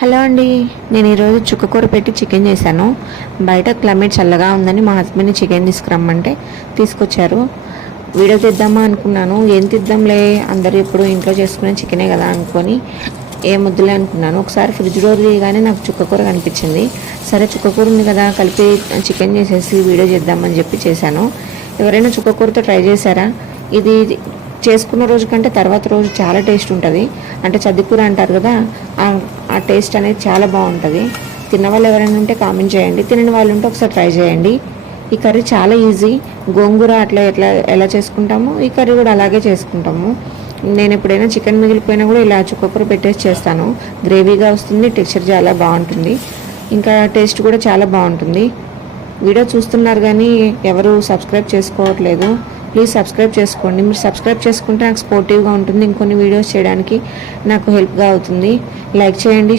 Hello అండి, నేను ఈరోజు చుక్కకూర పెట్టి చికెన్ చేశాను. బయట క్లైమేట్ చల్లగా ఉందని మా హస్బెండ్ని చికెన్ తీసుకురమ్మంటే తీసుకొచ్చారు. వీడియో తీద్దామా అనుకున్నాను. ఏం తీద్దాంలే, అందరూ ఎప్పుడు ఇంట్లో చేసుకునే చికెనే కదా అనుకొని ఏ ముద్దులే అనుకున్నాను. ఒకసారి ఫ్రిడ్జ్ డోర్ తీయగానే నాకు చుక్కకూర కనిపించింది. సరే చుక్కకూర ఉంది కదా, కలిపి చికెన్ చేసేసి వీడియో చేద్దామని చెప్పి చేశాను. ఎవరైనా చుక్కకూరతో ట్రై చేశారా? ఇది చేసుకున్న రోజు కంటే తర్వాత రోజు చాలా టేస్ట్ ఉంటుంది. అంటే చద్దికూర అంటారు కదా, ఆ టేస్ట్ అనేది చాలా బాగుంటుంది. తిన్న వాళ్ళు ఎవరైనా ఉంటే కామెంట్ చేయండి, తినని వాళ్ళు ఉంటే ఒకసారి ట్రై చేయండి. ఈ కర్రీ చాలా ఈజీ. గోంగూర అట్లా ఎలా చేసుకుంటామో ఈ కర్రీ కూడా అలాగే చేసుకుంటాము. నేను ఎప్పుడైనా చికెన్ మిగిలిపోయినా కూడా ఇలా చుక్కకూర పెట్టేసి చేస్తాను. గ్రేవీగా వస్తుంది, టెక్స్చర్ చాలా బాగుంటుంది, ఇంకా టేస్ట్ కూడా చాలా బాగుంటుంది. వీడియో చూస్తున్నారు కానీ ఎవరు సబ్స్క్రైబ్ చేసుకోవట్లేదు. ప్లీజ్ సబ్స్క్రైబ్ చేసుకోండి. మీరు సబ్స్క్రైబ్ చేసుకుంటే నాకు సపోర్టివ్గా ఉంటుంది, ఇంకొన్ని వీడియోస్ చేయడానికి నాకు హెల్ప్గా అవుతుంది. లైక్ చేయండి.